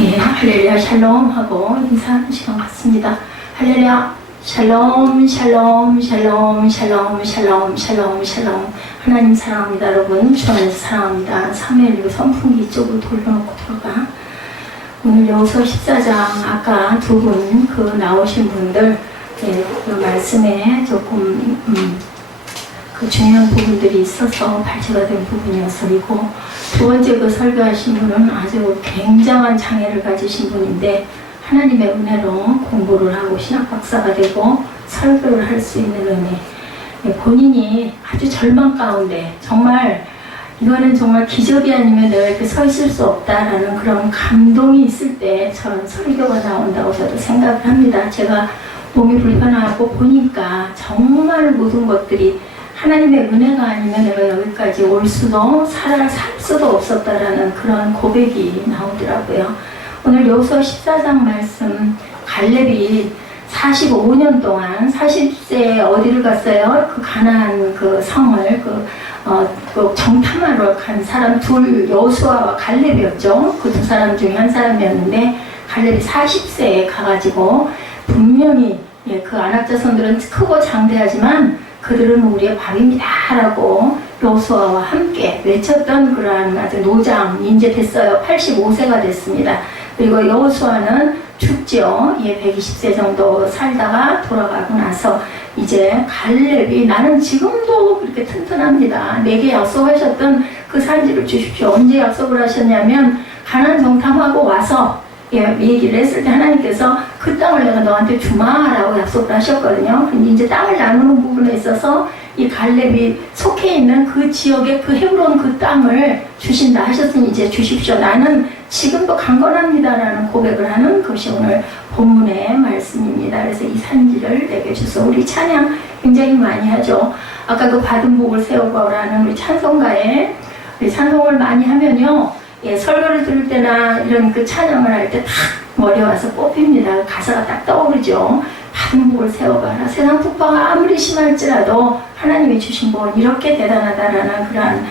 예, 할렐루야 샬롬 하고 인사하는 시간 같습니다. 할렐루야 샬롬 샬롬 샬롬 샬롬 샬롬 샬롬 샬롬. 하나님 사랑합니다. 여러분 주 안에서 사랑합니다. 사무엘 선풍기 이쪽으로 돌려놓고 들어가. 오늘 여호수아 14장 아까 두 분 그 나오신 분들 그 말씀에 조금 그 중요한 부분들이 있어서 발제가 된 부분이어서, 그리고 두 번째 그 설교하신 분은 아주 굉장한 장애를 가지신 분인데 하나님의 은혜로 공부를 하고 신학 박사가 되고 설교를 할 수 있는 은혜, 본인이 아주 절망 가운데 정말 이거는 정말 기적이 아니면 내가 이렇게 서 있을 수 없다라는 그런 감동이 있을 때 저는 설교가 나온다고 저도 생각을 합니다. 제가 몸이 불편하고 보니까 정말 모든 것들이 하나님의 은혜가 아니면 내가 여기까지 올 수도 살 수도 없었다라는 그런 고백이 나오더라고요. 오늘 여호수아 14장 말씀, 갈렙이 45년 동안 40세에 어디를 갔어요? 그 가나안 그 성을 그 정탐하러 간 사람 둘, 여호수아와 갈렙이었죠. 그 두 사람 중에 한 사람이었는데 갈렙이 40세에 가가지고 분명히 그 아낙 자손들은 크고 장대하지만 그들은 우리의 밥입니다 라고 여호수아와 함께 외쳤던 그러한 아주 노장이 이제 됐어요. 85세가 됐습니다. 그리고 여호수아는 죽죠. 120세 정도 살다가 돌아가고 나서 이제 갈렙이, 나는 지금도 그렇게 튼튼합니다. 내게 약속하셨던 그 산지를 주십시오. 언제 약속을 하셨냐면 가나안 정탐하고 와서 얘기를 했을 때 하나님께서 그 땅을 내가 너한테 주마라고 약속을 하셨거든요. 근데 이제 땅을 나누는 부분에 있어서 이 갈렙이 속해 있는 그 지역에 그 헤브론 그 땅을 주신다 하셨으니 이제 주십시오. 나는 지금도 강건합니다라는 고백을 하는 것이 오늘 본문의 말씀입니다. 그래서 이 산지를 내게 주소. 우리 찬양 굉장히 많이 하죠. 아까 그 받은 복을 세우고라는 우리 찬송가에 우리 찬송을 많이 하면요, 설교를 들을 때나 이런 그 찬양을 할 때 탁 머리에 와서 뽑힙니다. 가사가 딱 떠오르죠. 받은 복을 세워가라. 세상 풍파가 아무리 심할지라도 하나님이 주신 복은 이렇게 대단하다라는 그러한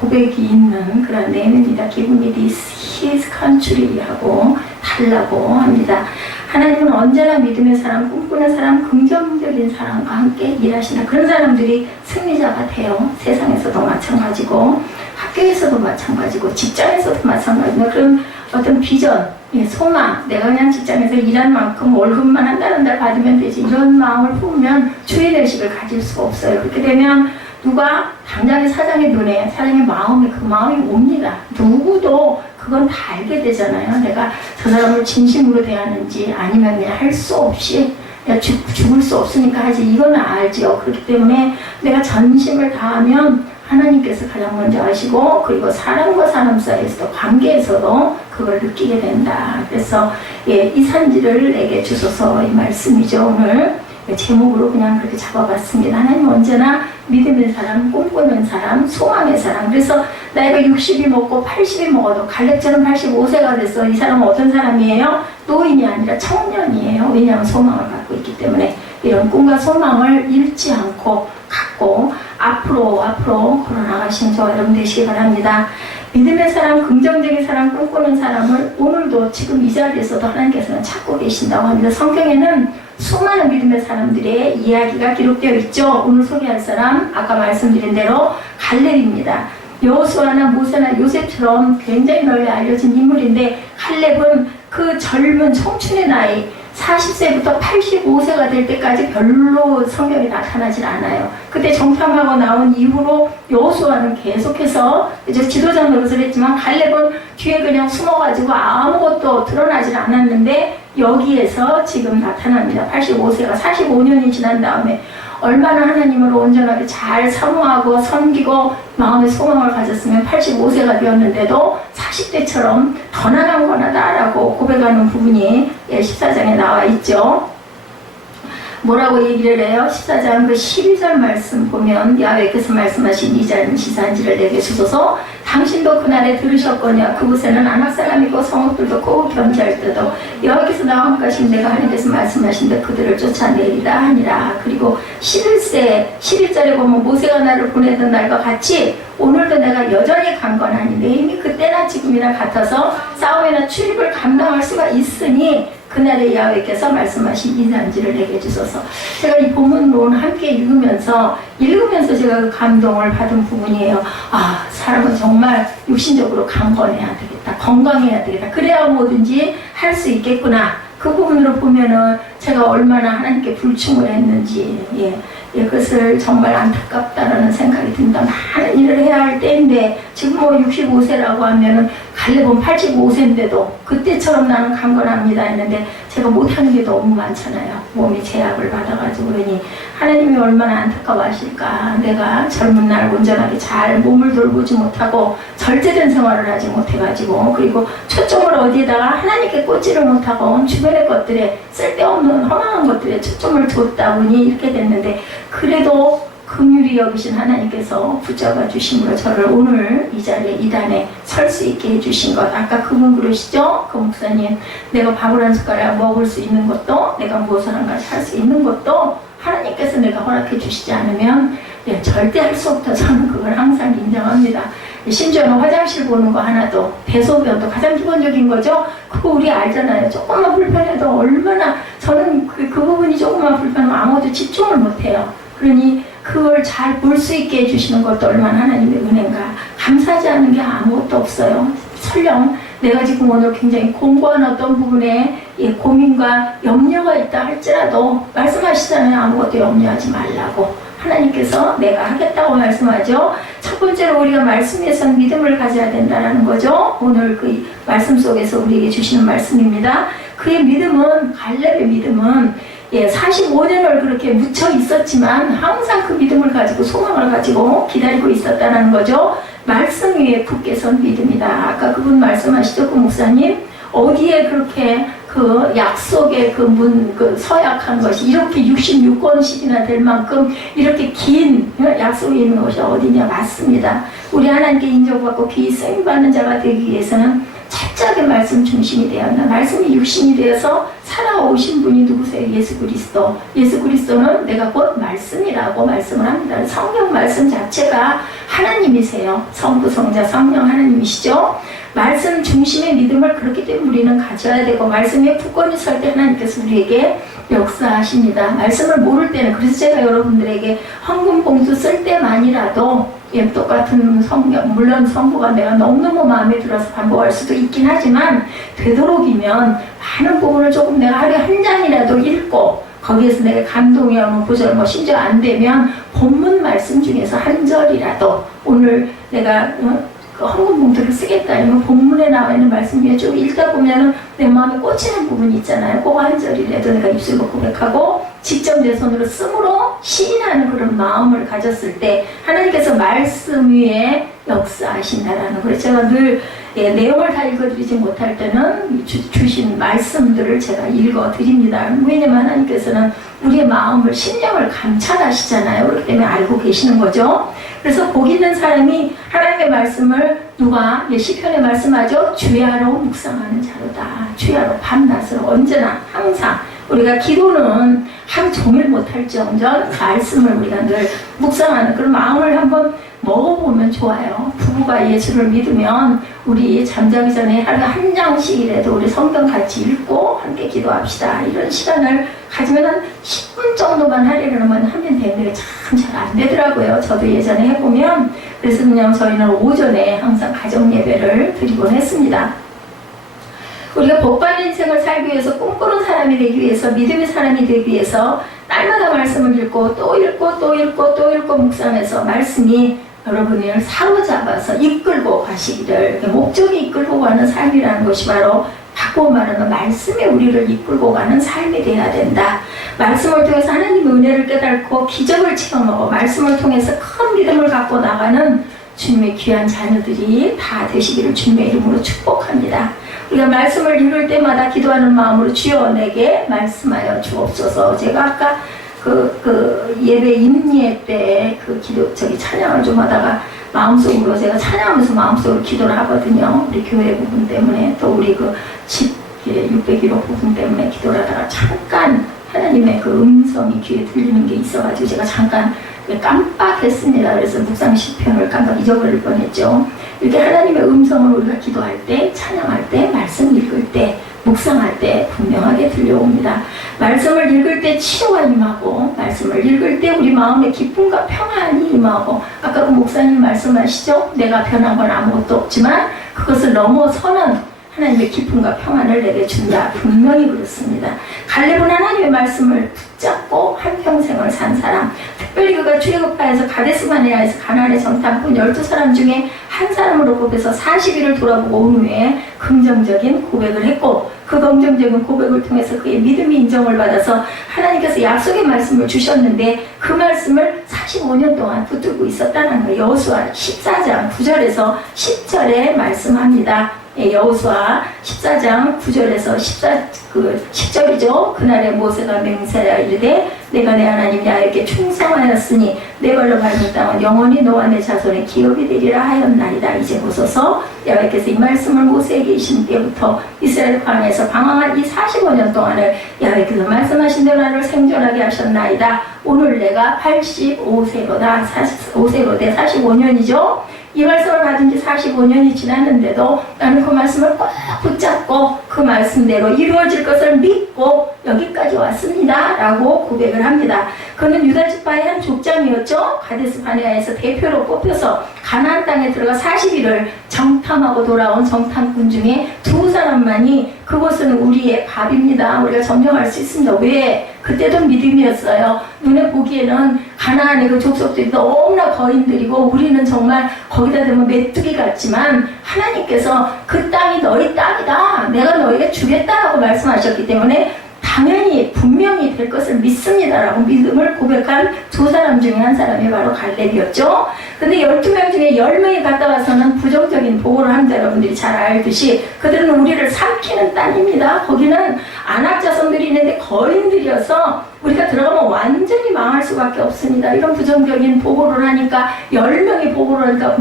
고백이 있는 그런 내면이다. 기분이 His country 하고 달라고 합니다. 하나님은 언제나 믿음의 사람, 꿈꾸는 사람, 긍정적인 사람과 함께 일하시는 그런 사람들이 승리자가 돼요. 세상에서도 마찬가지고 학교에서도 마찬가지고 직장에서도 마찬가지고 그런 어떤 비전, 소망, 내가 그냥 직장에서 일한 만큼 월급만 한 달 한 달 받으면 되지, 이런 마음을 품으면 주인의식을 가질 수가 없어요. 그렇게 되면 누가 당장의 사장의 눈에, 사장의 마음에 그 마음이 옵니다. 누구도 그건 다 알게 되잖아요. 내가 저 사람을 진심으로 대하는지 아니면 그냥 할 수 없이 내가 죽을 수 없으니까 하지, 이건 알지요. 그렇기 때문에 내가 전심을 다하면 하나님께서 가장 먼저 아시고, 그리고 사람과 사람 사이에서도 관계에서도 그걸 느끼게 된다. 그래서 이 산지를 내게 주소서, 이 말씀이죠. 오늘 제목으로 그냥 그렇게 잡아봤습니다. 하나님 언제나 믿음의 사람, 꿈꾸는 사람, 소망의 사람. 그래서 나이가 60이 먹고 80이 먹어도 갈렙처럼 85세가 됐어. 이 사람은 어떤 사람이에요? 노인이 아니라 청년이에요. 왜냐하면 소망을 갖고 있기 때문에 이런 꿈과 소망을 잃지 않고 갖고 앞으로 걸어나가시는 저와 여러분 되시기 바랍니다. 믿음의 사람, 긍정적인 사람, 꿈꾸는 사람을 오늘도 지금 이 자리에서도 하나님께서는 찾고 계신다고 합니다. 성경에는 수많은 믿음의 사람들의 이야기가 기록되어 있죠. 오늘 소개할 사람, 아까 말씀드린 대로 갈렙입니다. 여호수아나 모세나 요셉처럼 굉장히 널리 알려진 인물인데, 갈렙은 그 젊은 청춘의 나이 40세부터 85세가 될 때까지 별로 성경이 나타나질 않아요. 그때 정탐하고 나온 이후로 여호수아는 계속해서 이제 지도자 노릇을 했지만 갈렙은 뒤에 그냥 숨어가지고 아무것도 드러나질 않았는데 여기에서 지금 나타납니다. 85세가 45년이 지난 다음에 얼마나 하나님을 온전하게 잘 사모하고 섬기고 마음의 소망을 가졌으면 85세가 되었는데도 40대처럼 더 나간 거나다라고 고백하는 부분이 14장에 나와 있죠. 뭐라고 얘기를 해요? 14장 그 12절 말씀 보면 야훼께서 말씀하신 이 잔 시산지를 내게 주소서. 당신도 그날에 들으셨거냐. 그곳에는 아낙 사람이고 성읍들도 꼭 견지할 때도 여호와께서 나와 함께 하신 내가 하나님께서 말씀하신데 그들을 쫓아내리라 하니라. 그리고 11절에 보면 모세가 나를 보내던 날과 같이 오늘도 내가 여전히 강건하니 내 힘이 그때나 지금이나 같아서 싸움이나 출입을 감당할 수가 있으니 그날에 야훼께서 말씀하신 이 잔지를 내게 주소서. 제가 이 본문론 함께 읽으면서 제가 그 감동을 받은 부분이에요. 아, 사람은 정말 육신적으로 강건해야 되겠다. 건강해야 되겠다. 그래야 뭐든지 할 수 있겠구나. 그 부분으로 보면은 제가 얼마나 하나님께 불충을 했는지, 그것을 정말 안타깝다라는 생각이 듭니다. 많은 일을 해야 할 때인데, 지금 뭐 65세라고 하면은, 갈렙은 85세인데도, 그때처럼 나는 강건합니다 했는데, 제가 못하는 게 너무 많잖아요. 몸이 제약을 받아가지고. 그러니, 하나님이 얼마나 안타까워하실까. 내가 젊은 날 온전하게 잘 몸을 돌보지 못하고, 절제된 생활을 하지 못해가지고, 그리고 초점을 어디에다가 하나님께 꽂지를 못하고, 주변의 것들에, 쓸데없는 허망한 것들에 초점을 뒀다 보니 이렇게 됐는데, 그래도 긍휼히 여기신 하나님께서 붙잡아 주심으로 저를 오늘 이 자리에 이 단에 설 수 있게 해주신 것. 아까 그분 그러시죠? 그 목사님, 내가 밥을 한 숟가락 먹을 수 있는 것도, 내가 무엇을 한 가지 할 수 있는 것도 하나님께서 내가 허락해 주시지 않으면 절대 할 수 없다. 저는 그걸 항상 인정합니다. 심지어는 화장실 보는 거 하나도, 대소변도 가장 기본적인 거죠. 그거 우리 알잖아요. 조금만 불편해도 얼마나, 저는 그 부분이 조금만 불편하면 아무도 집중을 못해요. 그러니 그걸 잘 볼 수 있게 해주시는 것도 얼마나 하나님의 은혜인가. 감사하지 않은 게 아무것도 없어요. 설령 내가 지금 오늘 굉장히 공고한 어떤 부분에 고민과 염려가 있다 할지라도 말씀하시잖아요. 아무것도 염려하지 말라고. 하나님께서 내가 하겠다고 말씀하죠. 첫 번째로 우리가 말씀에서 믿음을 가져야 된다는 거죠. 오늘 그 말씀 속에서 우리에게 주시는 말씀입니다. 그의 믿음은, 갈렙의 믿음은 45년을 그렇게 묻혀 있었지만 항상 그 믿음을 가지고 소망을 가지고 기다리고 있었다는 거죠. 말씀 위에 굳게 선 믿음이다. 아까 그분 말씀하시죠, 그 목사님. 어디에 그렇게 그 약속의 그 서약한 것이 이렇게 66권씩이나 될 만큼 이렇게 긴 약속이 있는 것이 어디냐. 맞습니다. 우리 하나님께 인정받고 귀히 쓰임받는 자가 되기 위해서는 철저하게 말씀 중심이 되어야 한다. 말씀이 육신이 되어서 살아오신 분이 누구세요? 예수 그리스도. 예수 그리스도는 내가 곧 말씀이라고 말씀을 합니다. 성경 말씀 자체가 하나님이세요. 성부, 성자, 성령 하나님이시죠. 말씀 중심의 믿음을 그렇기 때문에 우리는 가져야 되고, 말씀에 굳건히 설 때 하나님께서 우리에게 역사하십니다. 말씀을 모를 때는, 그래서 제가 여러분들에게 헌금 봉투 쓸 때만이라도 똑같은 성경, 물론 성부가 내가 너무너무 마음에 들어서 반복할 수도 있긴 하지만 되도록이면 많은 부분을 조금 내가 하루에 한 장이라도 읽고 거기에서 내가 감동이 오는 구절, 심지어 안 되면 본문 말씀 중에서 한 절이라도 오늘 내가 헌금 봉투를 쓰겠다 아니면 본문에 나와 있는 말씀 위에 쭉 읽다 보면은 내 마음에 꽂히는 부분이 있잖아요. 그거 한 절이라도 내가 입술로 고백하고 직접 내 손으로 쓰므로 시인하는 그런 마음을 가졌을 때 하나님께서 말씀 위에 역사하신다라는 거예요. 제가 늘 내용을 다 읽어드리지 못할 때는 주신 말씀들을 제가 읽어드립니다. 왜냐면 하나님께서는 우리의 마음을, 심령을 감찰하시잖아요. 그렇기 때문에 알고 계시는 거죠. 그래서 복 있는 사람이 하나님의 말씀을 누가 시편에 말씀하죠. 주야로 묵상하는 자로다. 주야로 밤낮으로 언제나 항상 우리가 기도는 하루 종일 못할지언정 말씀을 우리가 늘 묵상하는 그런 마음을 한번 먹어보면 좋아요. 부부가 예수를 믿으면 우리 잠자기 전에 하루에 한 장씩이라도 우리 성경 같이 읽고 함께 기도합시다. 이런 시간을 가지면 한 10분 정도만 하려면 하면 되는데 참 잘 안 되더라고요. 저도 예전에 해보면. 그래서 그냥 저희는 오전에 항상 가정 예배를 드리곤 했습니다. 우리가 복받는 인생을 살기 위해서, 꿈꾸는 사람이 되기 위해서, 믿음의 사람이 되기 위해서 날마다 말씀을 읽고 또 읽고 또 읽고 또 읽고 묵상해서 말씀이 여러분을 사로잡아서 이끌고 가시기를, 목적이 이끌고 가는 삶이라는 것이 바로 바꾸어 말하는 말씀이 우리를 이끌고 가는 삶이 되어야 된다. 말씀을 통해서 하나님의 은혜를 깨닫고 기적을 체험하고 말씀을 통해서 큰 믿음을 갖고 나가는 주님의 귀한 자녀들이 다 되시기를 주님의 이름으로 축복합니다. 우리가 말씀을 읽을 때마다 기도하는 마음으로 주여 내게 말씀하여 주옵소서. 제가 아까 예배 임예 때 찬양을 좀 하다가 마음속으로 제가 찬양하면서 마음속으로 기도를 하거든요. 우리 교회 부분 때문에 또 우리 집 601호 부분 때문에 기도를 하다가 잠깐 하나님의 음성이 귀에 들리는 게 있어가지고 제가 잠깐 깜빡했습니다. 그래서 묵상 시편을 깜빡 잊어버릴 뻔했죠. 이렇게 하나님의 음성을 우리가 기도할 때, 찬양할 때, 말씀 읽을 때, 묵상할 때 분명하게 들려옵니다. 말씀을 읽을 때 치유가 임하고, 말씀을 읽을 때 우리 마음에 기쁨과 평안이 임하고, 아까 목사님 말씀하시죠? 내가 변한 건 아무것도 없지만 그것을 넘어서는 하나님의 기쁨과 평안을 내게 준다. 분명히 그렇습니다. 갈렙은 하나님의 말씀을 붙잡고 한평생을 산 사람, 특별히 그가 출애굽하여서 가데스바네아에서 가나안의 정탐꾼 12사람 중에 한 사람으로 꼽혀서 40일을 돌아보고 온 후에 긍정적인 고백을 했고, 그 긍정적인 고백을 통해서 그의 믿음이 인정을 받아서 하나님께서 약속의 말씀을 주셨는데 그 말씀을 45년 동안 붙들고 있었다는 거예요. 여호수아 14장 9절에서 10절에 말씀합니다. 여호수아 14장 9절에서 10절이죠. 그날에 모세가 맹세하여 이르되 내가 내 하나님 야훼께 충성하였으니 내 발로 밟은 땅은 영원히 너와 내 자손의 기업이 되리라 하였나이다. 이제 보소서, 야훼께서 이 말씀을 모세에게 이신 때부터 이스라엘 광야에서 방황한 이 45년 동안을 야훼께서 말씀하신 대로 나를 생존하게 하셨나이다. 오늘 내가 85세로다. 45세로 돼 45년이죠. 이 말씀을 받은 지 45년이 지났는데도 나는 그 말씀을 꼭 붙잡고 그 말씀대로 이루어질 것을 믿고 여기까지 왔습니다. 라고 고백을 합니다. 그는 유다지파의 한 족장이었죠. 가데스 바네아에서 대표로 뽑혀서 가나안 땅에 들어가 40일을 정탐하고 돌아온 정탐꾼 중에 2사람만이 그것은 우리의 밥입니다. 우리가 점령할 수 있습니다. 왜? 그때도 믿음이었어요. 눈에 보기에는 가나안의 그 족속들이 너무나 거인들이고 우리는 정말 거기다 대면 메뚜기 같지만 하나님께서 그 땅이 너희 땅이다. 내가 너희에게 주겠다라고 말씀하셨기 때문에 당연히 분명히 될 것을 믿습니다라고 믿음을 고백한 2사람 중에 한 사람이 바로 갈렙이었죠. 근데 12명 중에 10명이 갔다 와서는 부정적인 보고를 합니다. 여러분들이 잘 알듯이 그들은 우리를 삼키는 땅입니다. 거기는 아낙 자손들이 있는데 거인들이어서 우리가 들어가면 완전히 망할 수밖에 없습니다. 이런 부정적인 보고를 하니까 10명이 보고를 하니까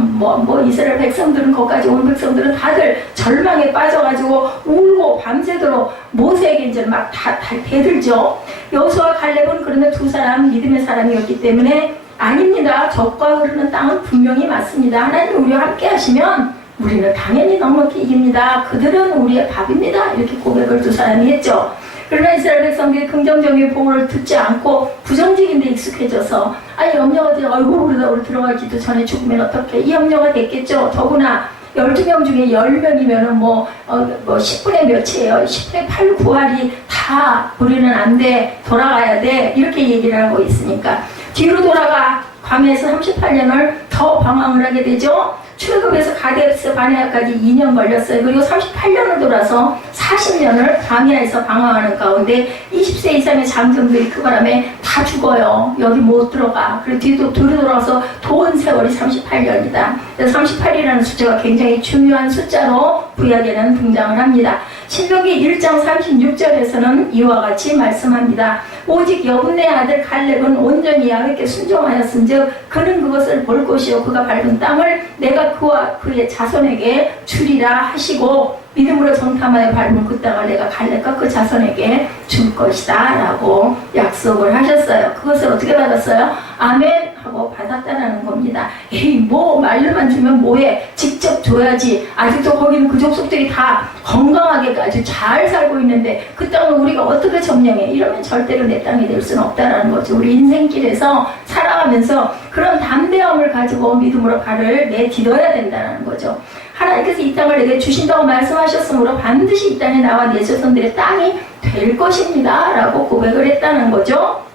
이스라엘 백성들은 거기까지 온 백성들은 다들 절망에 빠져가지고 울고 밤새도록 모세에게 이제 막 다 대들죠. 여호수아와 갈렙은 그런데 2사람 믿음의 사람이었기 때문에 아닙니다. 적과 흐르는 땅은 분명히 맞습니다. 하나님 우리와 함께 하시면 우리는 당연히 넉넉히 이깁니다. 그들은 우리의 밥입니다. 이렇게 고백을 2사람이 했죠. 그러나 이스라엘 백성들이 긍정적인 보고를 듣지 않고 부정적인 데 익숙해져서 염려가 돼. 우리 들어가기도 전에 죽으면 어떡해. 이 염려가 됐겠죠. 더구나 12명 중에 10명이면은 10분의 몇이에요. 10분의 8, 9할이 다 우리는 안 돼. 돌아가야 돼. 이렇게 얘기를 하고 있으니까 뒤로 돌아가 광야에서 38년을 더 방황을 하게 되죠. 출애굽에서 가데스 바네아까지 2년 걸렸어요. 그리고 38년을 돌아서 40년을 광야에서 방황하는 가운데 20세 이상의 장정들이 그 바람에 다 죽어요. 여기 못 들어가. 그리고 뒤로 돌아서 돈 세월이 38년이다. 그래서 38이라는 숫자가 굉장히 중요한 숫자로 구약에는 등장을 합니다. 신명기 1장 36절에서는 이와 같이 말씀합니다. 오직 여분네 아들 갈렙은 온전히 야훼께 순종하였은즉 그는 그것을 볼 것이요 그가 밟은 땅을 내가 그와 그의 자손에게 주리라 하시고 믿음으로 정탐하여 밟은 그 땅을 내가 갈렙과 그 자손에게 줄 것이다 라고 약속을 하셨어요. 그것을 어떻게 받았어요? 아멘 하고 받았다라는 겁니다. 말로만 주면 뭐해? 직접 줘야지. 아직도 거기는 그 족속들이 다 건강하게 아주 잘 살고 있는데 그 땅을 우리가 어떻게 점령해? 이러면 절대로 내 땅이 될 수는 없다라는 거죠. 우리 인생길에서 살아가면서 그런 담대함을 가지고 믿음으로 발을 내딛어야 된다는 거죠. 하나님께서 이 땅을 내게 주신다고 말씀하셨으므로 반드시 이 땅에 나와 내 자손들의 땅이 될 것입니다 라고 고백을 했다는 거죠.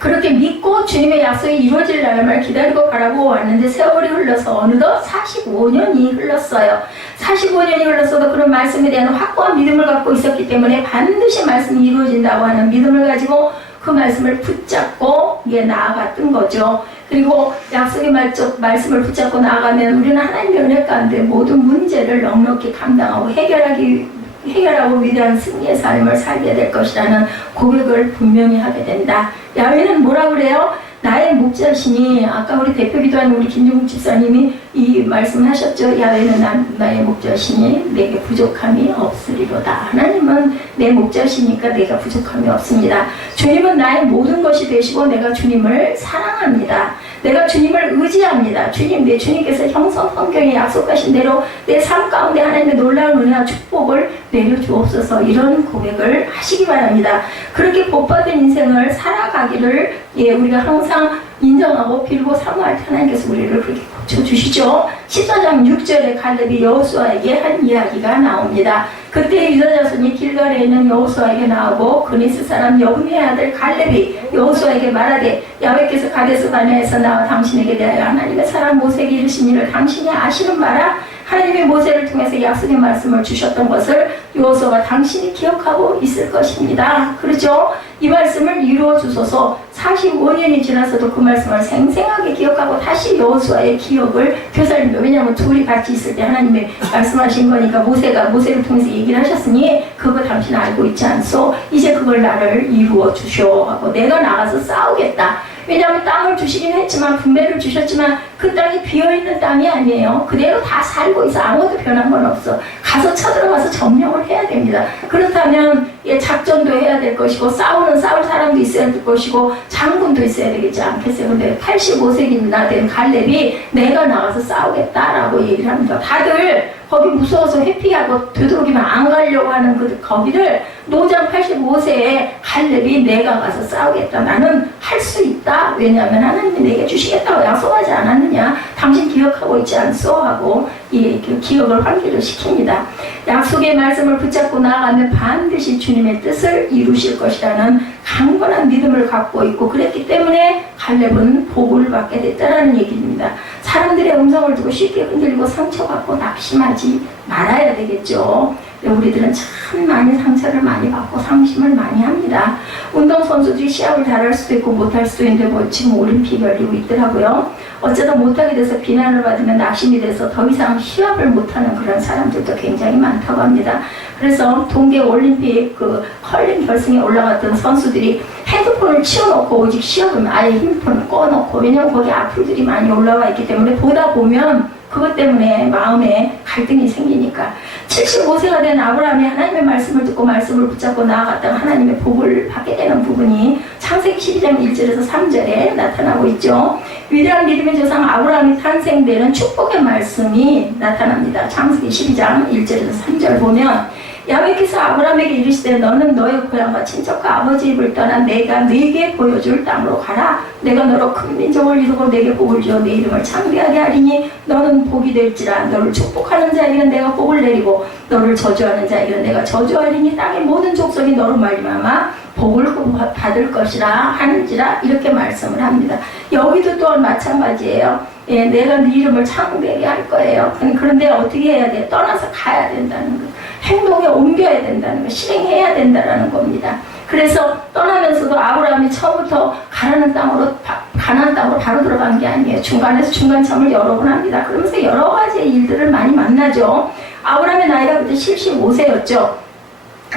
그렇게 믿고 주님의 약속이 이루어질 날만 기다리고 바라보고 왔는데 세월이 흘러서 어느덧 45년이 흘렀어요. 45년이 흘렀어도 그런 말씀에 대한 확고한 믿음을 갖고 있었기 때문에 반드시 말씀이 이루어진다고 하는 믿음을 가지고 그 말씀을 붙잡고 나아갔던 거죠. 그리고 약속의 말씀을 붙잡고 나아가면 우리는 하나님의 은혜 가운데 모든 문제를 넉넉히 감당하고 해결하고 위대한 승리의 삶을 살게 될 것이라는 고백을 분명히 하게 된다. 야훼는 뭐라 그래요? 나의 목자시니, 아까 우리 대표 기도하는 우리 김종국 집사님이 이 말씀을 하셨죠. 야훼는 나의 목자시니 내게 부족함이 없으리로다. 하나님은 내 목자시니까 내가 부족함이 없습니다. 주님은 나의 모든 것이 되시고 내가 주님을 사랑합니다. 내가 주님을 의지합니다. 내 주님께서 형성성경에 약속하신 대로 내 삶 가운데 하나님의 놀라운 은혜와 축복을 내려주옵소서. 이런 고백을 하시기 바랍니다. 그렇게 복받은 인생을 살아가기를 우리가 항상 인정하고 빌고 사모할 때 하나님께서 우리를 그렇게 고쳐주시죠. 14장 6절에 갈렙이 여호수아에게 한 이야기가 나옵니다. 그때 유다 자손이 길갈에 있는 여호수아에게 나오고 그니스 사람 여분의 아들 갈렙이 여호수아에게 말하되 야훼께서 가데스 바네아에서 나와 당신에게 대하여 하나님의 사람 모세에게 이르신 일을 당신이 아시는 바라. 하나님의 모세를 통해서 약속의 말씀을 주셨던 것을 여호수아가 당신이 기억하고 있을 것입니다. 그렇죠? 이 말씀을 이루어 주소서. 45년이 지나서도 그 말씀을 생생하게 기억하고 다시 여호수아의 기억을 되살립니다. 왜냐하면 둘이 같이 있을 때 하나님의 말씀하신 거니까 모세를 통해서 얘기를 하셨으니 그거 당신 알고 있지 않소? 이제 그걸 나를 이루어 주쇼 하고 내가 나가서 싸우겠다. 왜냐하면 땅을 주시긴 했지만 분배를 주셨지만 그 땅이 비어있는 땅이 아니에요. 그대로 다 살고 있어. 아무것도 변한 건 없어. 가서 쳐들어가서 점령을 해야 됩니다. 그렇다면 작전도 해야 될 것이고 싸울 사람도 있어야 될 것이고 장군도 있어야 되겠지 않겠어요. 근데 85세기나 된 갈렙이 내가 나가서 싸우겠다라고 얘기를 합니다. 다들 거기 무서워서 회피하고 되도록이면 안 가려고 하는 거기를 노장 85세에 갈렙이 내가 가서 싸우겠다. 나는 할 수 있다. 왜냐하면 하나님이 내게 주시겠다고 약속하지 않았느냐. 당신 기억하고 있지 않소? 하고 그 기억을 환기를 시킵니다. 약속의 말씀을 붙잡고 나아가면 반드시 주님의 뜻을 이루실 것이라는 강건한 믿음을 갖고 있고 그랬기 때문에 갈렙은 복을 받게 됐다는 얘기입니다. 사람들의 음성을 두고 쉽게 흔들리고 상처받고 낙심하지 말아야 되겠죠. 우리들은 참 많이 상처를 많이 받고 상심을 많이 합니다. 운동선수들이 시합을 잘할 수도 있고 못할 수도 있는데 지금 올림픽 열리고 있더라고요. 어쩌다 못하게 돼서 비난을 받으면 낙심이 돼서 더 이상 시합을 못하는 그런 사람들도 굉장히 많다고 합니다. 그래서 동계 올림픽 컬링 결승에 올라갔던 선수들이 핸드폰을 치워놓고 오직 시합은 아예 핸드폰을 꺼놓고, 왜냐하면 거기 악플들이 많이 올라와 있기 때문에 보다 보면 그것 때문에 마음에 갈등이 생기니까 75세가 된 아브라함이 하나님의 말씀을 듣고 말씀을 붙잡고 나아갔다가 하나님의 복을 받게 되는 부분이 창세기 12장 1절에서 3절에 나타나고 있죠. 위대한 믿음의 조상 아브라함이 탄생되는 축복의 말씀이 나타납니다. 창세기 12장 1절에서 3절 보면 야훼께서 아브라함에게 이르시되 너는 너의 고향과 친척과 아버지 집을 떠나 내가 네게 보여줄 땅으로 가라. 내가 너로 큰 민족을 이루고 내게 복을 주어 내 이름을 창대하게 하리니 너는 복이 될지라. 너를 축복하는 자에게는 내가 복을 내리고 너를 저주하는 자에게는 내가 저주하리니 땅의 모든 족속이 너로 말미암아 복을 받을 것이라 하는지라. 이렇게 말씀을 합니다. 여기도 또한 마찬가지예요. 내가 네 이름을 창대하게 할 거예요. 그런데 어떻게 해야 돼? 떠나서 가야 된다는 거. 행동에 옮겨야 된다는 거, 실행해야 된다는 겁니다. 그래서 떠나면서도 아브라함이 처음부터 가나안 땅으로 바로 들어간 게 아니에요. 중간에서 중간참을 여러 번 합니다. 그러면서 여러 가지의 일들을 많이 만나죠. 아브라함의 나이가 그때 75세였죠.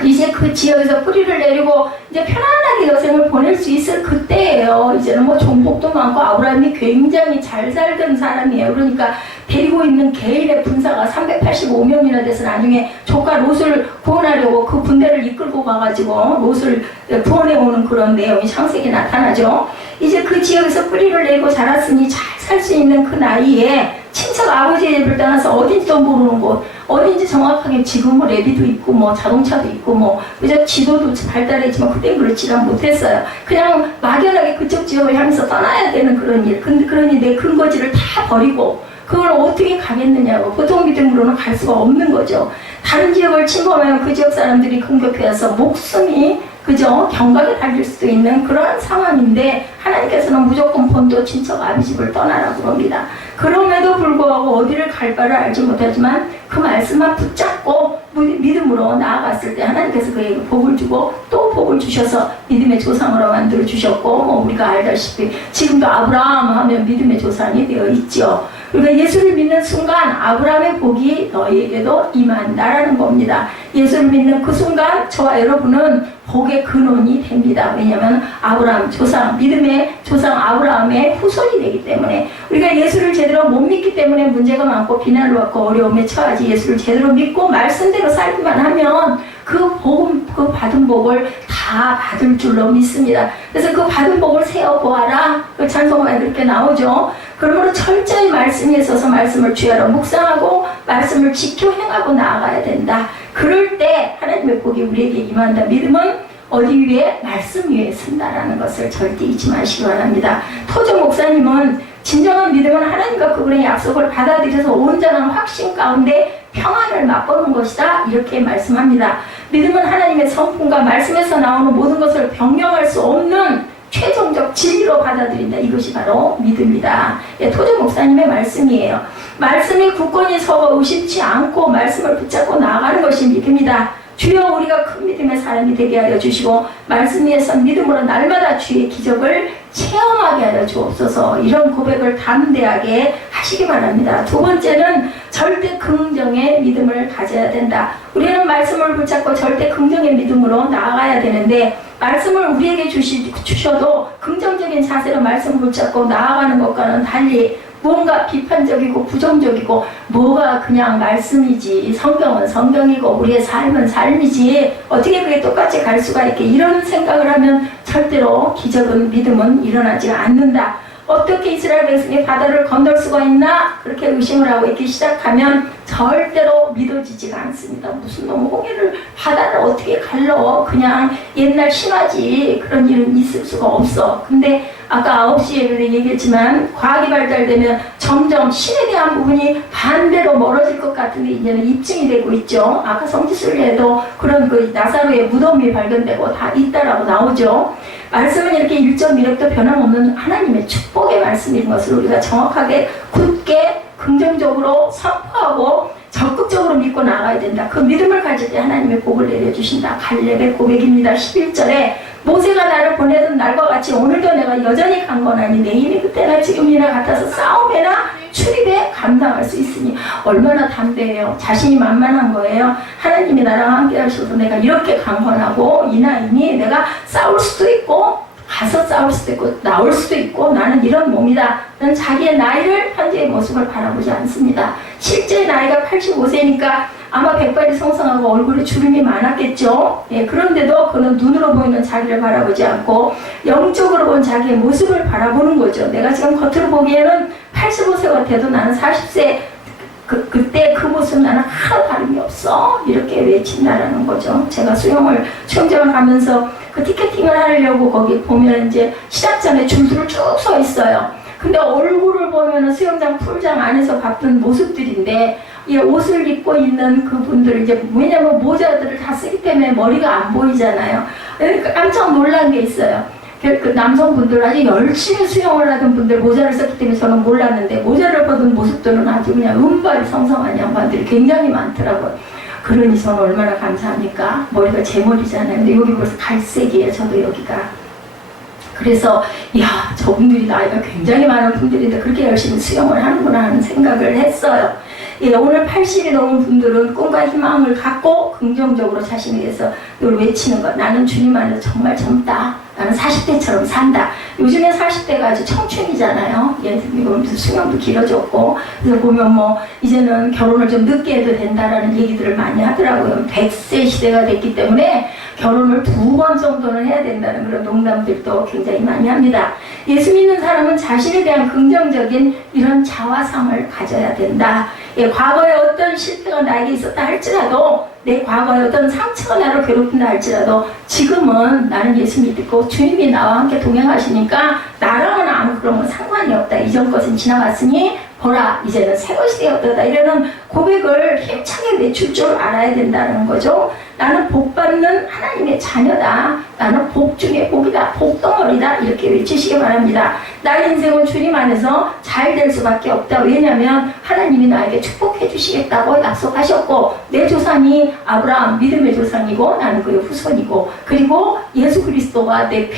이제 그 지역에서 뿌리를 내리고 이제 편안하게 여생을 보낼 수 있을 그때예요. 이제는 종복도 많고 아브라함이 굉장히 잘 살던 사람이에요. 그러니까 데리고 있는 개인의 군사가 385명이나 돼서 나중에 조카 롯을 구원하려고 그 군대를 이끌고 가가지고 롯을 구원해오는 그런 내용이 창세기에 나타나죠. 이제 그 지역에서 뿌리를 내리고 자랐으니 잘 살 수 있는 그 나이에 친척 아버지의 집을 떠나서 어딘지도 모르는 곳, 어딘지 정확하게 지금 레비도 있고 자동차도 있고 그저 지도도 발달했지만 그땐 그렇지는 못했어요. 그냥 막연하게 그쪽 지역을 향해서 떠나야 되는 그런 일. 그러니 내 근거지를 다 버리고 그걸 어떻게 가겠느냐고. 보통 믿음으로는 갈 수가 없는 거죠. 다른 지역을 침범하면 그 지역 사람들이 공격해서 목숨이 그죠? 경각에 달릴 수도 있는 그런 상황인데 하나님께서는 무조건 본토 친척 아비집을 떠나라 그럽니다. 그럼에도 불구하고 어디를 갈 바를 알지 못하지만 그 말씀만 붙잡고 믿음으로 나아갔을 때 하나님께서 그에게 복을 주고 또 복을 주셔서 믿음의 조상으로 만들어 주셨고 우리가 알다시피 지금도 아브라함 하면 믿음의 조상이 되어 있죠. 그러니까 예수를 믿는 순간 아브라함의 복이 너희에게도 임한다라는 겁니다. 예수를 믿는 그 순간 저와 여러분은 복의 근원이 됩니다. 왜냐하면 아브라함 조상, 믿음의 조상 아브라함의 후손이 되기 때문에 우리가 예수를 제대로 못 믿기 때문에 문제가 많고 비난을 받고 어려움에 처하지 예수를 제대로 믿고 말씀대로 살기만 하면 그 복음, 그 받은 복을 다 받을 줄로 믿습니다. 그래서 그 받은 복을 세어보아라. 그 찬송가에 그렇게 나오죠. 그러므로 철저히 말씀에 있어서 말씀을 주야로 묵상하고 말씀을 지켜 행하고 나아가야 된다. 그럴 때 하나님의 복이 우리에게 임한다. 믿음은 어디 위에? 말씀 위에 쓴다라는 것을 절대 잊지 마시기 바랍니다. 토종 목사님은 진정한 믿음은 하나님과 그분의 약속을 받아들여서 온전한 확신 가운데 평안을 맛보는 것이다. 이렇게 말씀합니다. 믿음은 하나님의 성품과 말씀에서 나오는 모든 것을 변경할 수 없는 최종적 진리로 받아들인다. 이것이 바로 믿음이다. 예, 토종 목사님의 말씀이에요. 말씀이 굳건히 서고 의심치 않고 말씀을 붙잡고 나아가는 것이 믿음이다. 주여 우리가 큰 믿음의 사람이 되게 하여 주시고 말씀 위에서 믿음으로 날마다 주의 기적을 체험하게 하여 주옵소서. 이런 고백을 담대하게 하시기 바랍니다. 두 번째는 절대 긍정의 믿음을 가져야 된다. 우리는 말씀을 붙잡고 절대 긍정의 믿음으로 나아가야 되는데 말씀을 우리에게 주셔도 긍정적인 자세로 말씀을 붙잡고 나아가는 것과는 달리 뭔가 비판적이고 부정적이고 뭐가 그냥 말씀이지 성경은 성경이고 우리의 삶은 삶이지 어떻게 그게 똑같이 갈 수가 있게 이런 생각을 하면 절대로 기적은 믿음은 일어나지 않는다. 어떻게 이스라엘 백성이 바다를 건널 수가 있나? 그렇게 의심을 하고 있기 시작하면 절대로 믿어지지가 않습니다. 무슨 놈의 홍해를 바다를 어떻게 갈러? 그냥 옛날 신화지 그런 일은 있을 수가 없어. 근데 아까 9시 예배에 얘기했지만 과학이 발달되면 점점 신에 대한 부분이 반대로 멀어질 것 같은데 이제는 입증이 되고 있죠. 아까 성지순례에도 그런 그 나사로의 무덤이 발견되고 다 있다라고 나오죠. 말씀은 이렇게 1.1획도 변함없는 하나님의 축복의 말씀인 것을 우리가 정확하게 굳게 긍정적으로 선포하고 적극적으로 믿고 나가야 된다. 그 믿음을 가질 때 하나님의 복을 내려주신다. 갈렙의 고백입니다. 11절에 모세가 나를 보내던 날과 같이 오늘도 내가 여전히 강건하니 내 힘이 그때나 지금이나 같아서 싸움에나 출입에 감당할 수 있으니 얼마나 담대해요. 자신이 만만한 거예요. 하나님이 나랑 함께 하셔서 내가 이렇게 강건하고 이 나이니 내가 싸울 수도 있고 가서 싸울 수도 있고 나올 수도 있고 나는 이런 몸이다. 는 자기의 나이를 현재의 모습을 바라보지 않습니다. 실제 나이가 85세니까 아마 백발이 성성하고 얼굴에 주름이 많았겠죠. 예, 그런데도 그는 눈으로 보이는 자기를 바라보지 않고 영적으로 본 자기의 모습을 바라보는 거죠. 내가 지금 겉으로 보기에는 85세 같아도 나는 40세 그때 그 모습 나는 하나도 다름이 없어. 이렇게 외친다라는 거죠. 제가 수영장을 가면서 그 티켓팅을 하려고 거기 보면 이제 시작 전에 줄을 쭉 서 있어요. 근데 얼굴을 보면은 수영장 풀장 안에서 봤던 모습들인데 이 옷을 입고 있는 그분들 이제 왜냐면 모자들을 다 쓰기 때문에 머리가 안 보이잖아요. 그러니까 깜짝 놀란 게 있어요. 그 남성분들 아주 열심히 수영을 하던 분들 모자를 썼기 때문에 저는 몰랐는데 모자를 벗은 모습들은 아주 그냥 은발이 성성한 양반들이 굉장히 많더라고요. 그러니 저는 얼마나 감사합니까? 머리가 제 머리잖아요. 근데 여기 벌써 갈색이에요. 저도 여기가. 그래서 이야 저분들이 나이가 굉장히 많은 분들인데 그렇게 열심히 수영을 하는구나 하는 생각을 했어요. 예, 오늘 80이 넘은 분들은 꿈과 희망을 갖고 긍정적으로 자신에 대해서 이걸 외치는 것. 나는 주님 안에서 정말 젊다. 나는 40대처럼 산다. 요즘에 40대가 아주 청춘이잖아요. 예, 이거 수명도 길어졌고. 그래서 보면 뭐, 이제는 결혼을 좀 늦게 해도 된다라는 얘기들을 많이 하더라고요. 100세 시대가 됐기 때문에 결혼을 2번 정도는 해야 된다는 그런 농담들도 굉장히 많이 합니다. 예수 믿는 사람은 자신에 대한 긍정적인 이런 자화상을 가져야 된다. 예, 과거에 어떤 실패가 나에게 있었다 할지라도 내 과거에 어떤 상처가 나를 괴롭힌다 할지라도 지금은 나는 예수 믿고 주님이 나와 함께 동행하시니까 나랑은 아무 그런 건 상관이 없다. 이전 것은 지나갔으니 보라 이제는 새 것이 되었다. 이러는 고백을 힘차게 외칠 줄 알아야 된다는 거죠. 나는 복받는 하나님의 자녀다. 나는 복 중에 복이다. 복덩어리다. 이렇게 외치시기 바랍니다. 나의 인생은 주님 안에서 잘 될 수밖에 없다. 왜냐하면 하나님이 나에게 축복해 주시겠다고 약속하셨고, 내 조상이 아브라함 믿음의 조상이고 나는 그의 후손이고, 그리고 예수 그리스도가 내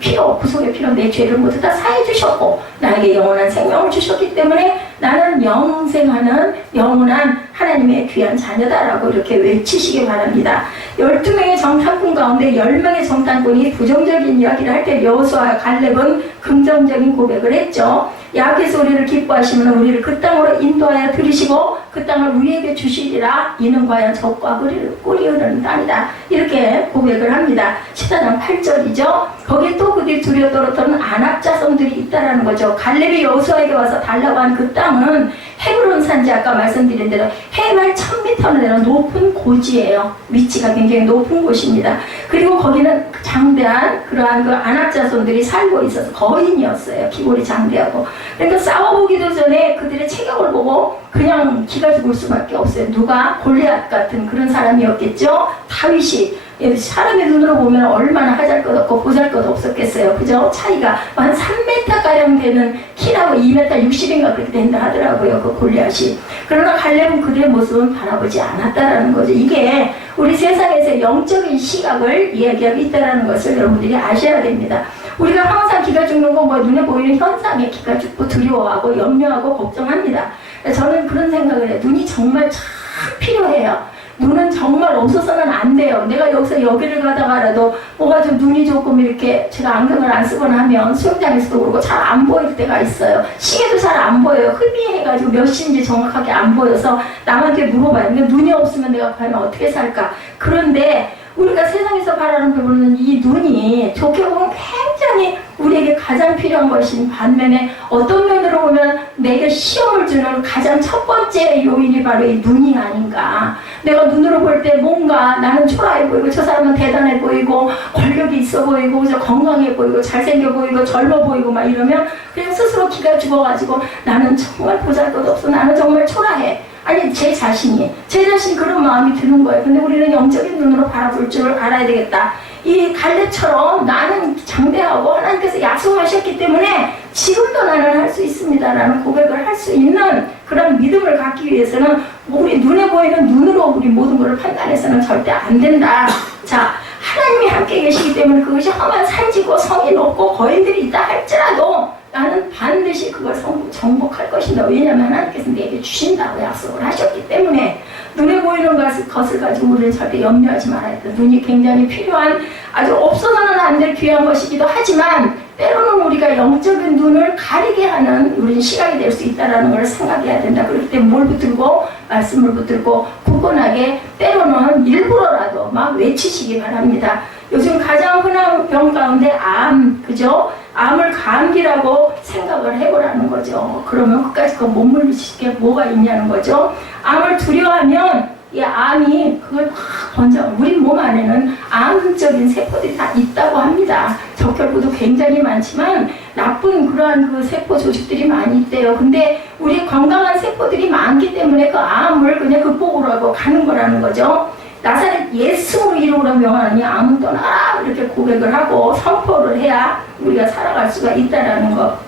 피로, 구속의 피로 내 죄를 모두 다 사해 주셨고 나에게 영원한 생명을 주셨기 때문에 나는 영생하는 영원한 하나님의 귀한 자녀다라고 이렇게 외치시기 바랍니다. 12명의 정탐꾼 가운데 10명의 정탐꾼이 부정적인 이야기를 할 때 여호수아와 갈렙은 긍정적인 고백을 했죠. 야훼께서 우리를 기뻐하시면 우리를 그 땅으로 인도하여 들이시고 그 땅을 우리에게 주시리라. 이는 과연 적과 꿀이 흐르는 땅이다. 이렇게 고백을 합니다. 14장 8절이죠. 거기에 또 그들이 두려워 떨었던 아낙 자손들이 있다라는 거죠. 갈렙이 여호수아에게 와서 달라고 한 그 땅은 헤브론 산지, 아까 말씀드린 대로 해발 1000m를 내려 높은 고지예요. 위치가 굉장히 높은 곳입니다. 그리고 거기는 장대한 그러한 그 아낙 자손들이 살고 있어서 거인이었어요. 기골이 장대하고. 그러니까 싸워보기도 전에 그들의 체격을 보고 그냥 기가 죽을 수밖에 없어요. 누가? 골리앗 같은 그런 사람이었겠죠. 다윗이 사람의 눈으로 보면 얼마나 하잘것없고 보잘것 없었겠어요. 그죠? 차이가 한 3m가량 되는 키라고 2m 60인가 그렇게 된다 하더라고요. 그 골리앗이. 그러나 갈렙은 그들의 모습은 바라보지 않았다라는 거죠. 이게 우리 세상에서 영적인 시각을 이야기하고 있다는 것을 여러분들이 아셔야 됩니다. 우리가 항상 기가 죽는 거 뭐 눈에 보이는 현상에 기가 죽고 두려워하고 염려하고 걱정합니다. 저는 그런 생각을 해요. 눈이 정말 참 필요해요. 눈은 정말 없어서는 안 돼요. 내가 여기서 여기를 가다가라도 뭐가 좀 눈이 조금 이렇게, 제가 안경을 안 쓰거나 하면 수영장에서도 그러고 잘 안 보일 때가 있어요. 시계도 잘 안 보여요. 흐미해가지고 몇 시인지 정확하게 안 보여서 남한테 물어봐요. 근데 눈이 없으면 내가 과연 어떻게 살까? 그런데 우리가 세상에서 바라는 부분은 이 눈이 좋게 보면 굉장히 우리에게 가장 필요한 것인 반면에 어떤 면으로 보면 내게 시험을 주는 가장 첫 번째 요인이 바로 이 눈이 아닌가. 내가 눈으로 볼 때 뭔가 나는 초라해 보이고 저 사람은 대단해 보이고 권력이 있어 보이고 저 건강해 보이고 잘생겨 보이고 젊어 보이고 막 이러면 그냥 스스로 기가 죽어가지고 나는 정말 보잘것없어. 나는 정말 초라해. 아니 제 자신이 그런 마음이 드는 거예요. 근데 우리는 영적인 눈으로 바라볼 줄 알아야 되겠다. 이 갈렙처럼 나는 장대하고 하나님께서 약속하셨기 때문에 지금도 나는 할 수 있습니다라는 고백을 할 수 있는 그런 믿음을 갖기 위해서는 우리 눈에 보이는 눈으로 우리 모든 것을 판단해서는 절대 안 된다. 자, 하나님이 함께 계시기 때문에 그것이 험한 산지고 성이 높고 거인들이 있다 할지라도 나는 반드시 그걸 정복할 것이다. 왜냐하면 하나님께서 내게 주신다고 약속을 하셨기 때문에 눈에 보이는 것을 가지고 우리는 절대 염려하지 말아야 돼. 눈이 굉장히 필요한, 아주 없어서는 안 될 귀한 것이기도 하지만 때로는 우리가 영적인 눈을 가리게 하는 우리 시각이 될 수 있다는 걸 생각해야 된다. 그렇기 때문에 뭘 붙들고 말씀을 붙들고 굳건하게 때로는 일부러라도 막 외치시기 바랍니다. 요즘 가장 흔한 병 가운데 암, 그죠? 암을 감기라고 생각을 해보라는 거죠. 그러면 그까짓 거 못 물리칠 게 뭐가 있냐는 거죠. 암을 두려워하면 이 암이 그걸 막 번져. 우리 몸 안에는 암적인 세포들이 다 있다고 합니다. 적혈구도 굉장히 많지만 나쁜 그러한 그 세포 조직들이 많이 있대요. 근데 우리 건강한 세포들이 많기 때문에 그 암을 그냥 극복을 하고 가는 거라는 거죠. 나사렛 예수로 이름으로 명하니 암은 떠나라 이렇게 고백을 하고 선포를 해야 우리가 살아갈 수가 있다라는 것.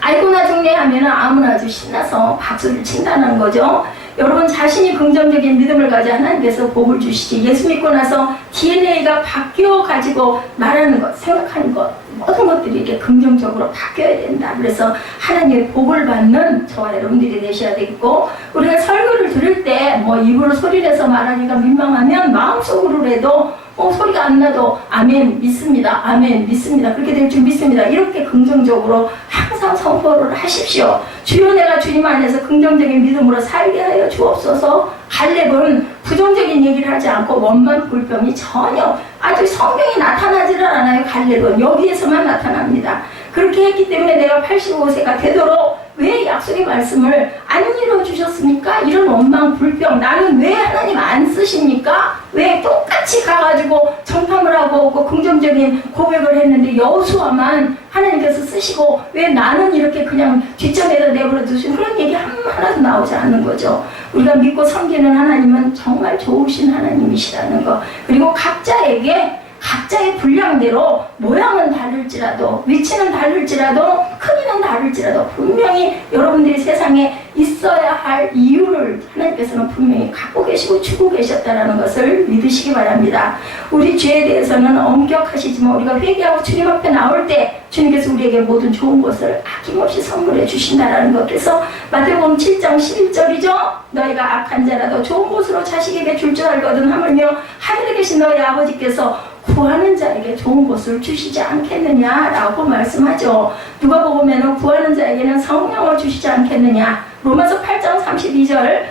알고나 중례하면 암은 아주 신나서 박수를 친다는 거죠. 여러분 자신이 긍정적인 믿음을 가져 하나님께서 복을 주시지. 예수 믿고 나서 DNA가 바뀌어 가지고 말하는 것, 생각하는 것, 모든 것들이 이렇게 긍정적으로 바뀌어야 된다. 그래서 하나님의 복을 받는 저와 여러분들이 되셔야 되겠고, 우리가 설교를 들을 때 뭐 입으로 소리내서 말하기가 민망하면 마음속으로라도 소리가 안 나도 아멘 믿습니다. 아멘 믿습니다. 그렇게 될 줄 믿습니다. 이렇게 긍정적으로 항상 선포를 하십시오. 주여 내가 주님 안에서 긍정적인 믿음으로 살게 하여 주옵소서. 갈렙은 부정적인 얘기를 하지 않고 원만 불평이 전혀, 아주 성경이 나타나지를 않아요. 갈렙은 여기에서만 나타납니다. 그렇게 했기 때문에 내가 85세가 되도록 왜 약속의 말씀을 안 이뤄주셨습니까? 이런 원망, 불평, 나는 왜 하나님 안 쓰십니까? 왜 똑같이 가가지고 정탐을 하고 그 긍정적인 고백을 했는데 여호수아만 하나님께서 쓰시고 왜 나는 이렇게 그냥 뒷점에다 내버려 두신 그런 얘기 하나도 나오지 않는 거죠. 우리가 믿고 섬기는 하나님은 정말 좋으신 하나님이시라는 거. 그리고 각자에게 각자의 분량대로 모양은 다를지라도 위치는 다를지라도 크기는 다를지라도 분명히 여러분들이 세상에 있어야 할 이유를 하나님께서는 분명히 갖고 계시고 주고 계셨다는 것을 믿으시기 바랍니다. 우리 죄에 대해서는 엄격하시지만 우리가 회개하고 주님 앞에 나올 때 주님께서 우리에게 모든 좋은 것을 아낌없이 선물해 주신다는 것. 그래서 마태복음 7장 11절이죠. 너희가 악한 자라도 좋은 것으로 자식에게 줄 줄 알거든 하물며 하늘에 계신 너희 아버지께서 구하는 자에게 좋은 것을 주시지 않겠느냐라고 말씀하죠. 누가복음에는 구하는 자에게는 성령을 주시지 않겠느냐. 로마서 8장 32절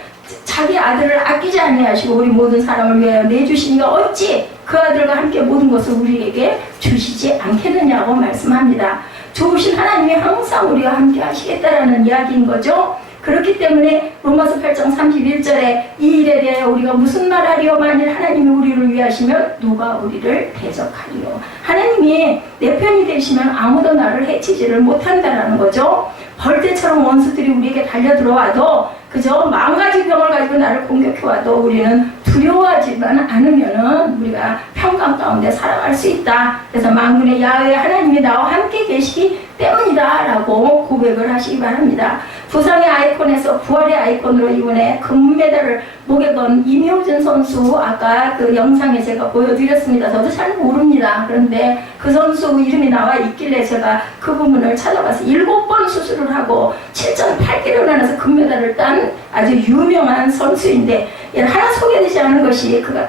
자기 아들을 아끼지 아니하시고 우리 모든 사람을 위하여 내주시니가 어찌 그 아들과 함께 모든 것을 우리에게 주시지 않겠느냐고 말씀합니다. 좋으신 하나님이 항상 우리와 함께 하시겠다라는 이야기인 거죠. 그렇기 때문에 로마서 8장 31절에 이 일에 대하여 우리가 무슨 말하리요? 만일 하나님이 우리를 위하시면 누가 우리를 대적하리요? 하나님이 내 편이 되시면 아무도 나를 해치지를 못한다라는 거죠. 벌떼처럼 원수들이 우리에게 달려들어와도 그저 망가지 병을 가지고 나를 공격해와도 우리는 두려워하지만 않으면은 우리가 평강 가운데 살아갈 수 있다. 그래서 만군의 야훼 하나님이 나와 함께 계시기 때문이다 라고 고백을 하시기 바랍니다. 부상의 아이콘에서 부활의 아이콘으로 이번에 금메달을 목에 건 임효준 선수 아까 그 영상에 제가 보여드렸습니다. 저도 잘 모릅니다. 그런데 그 선수 이름이 나와 있길래 제가 그 부분을 찾아봐서 7번 수술을 하고 7.8kg를 나눠서 금메달을 딴 아주 유명한 선수인데 하나 소개되지 않은 것이 그가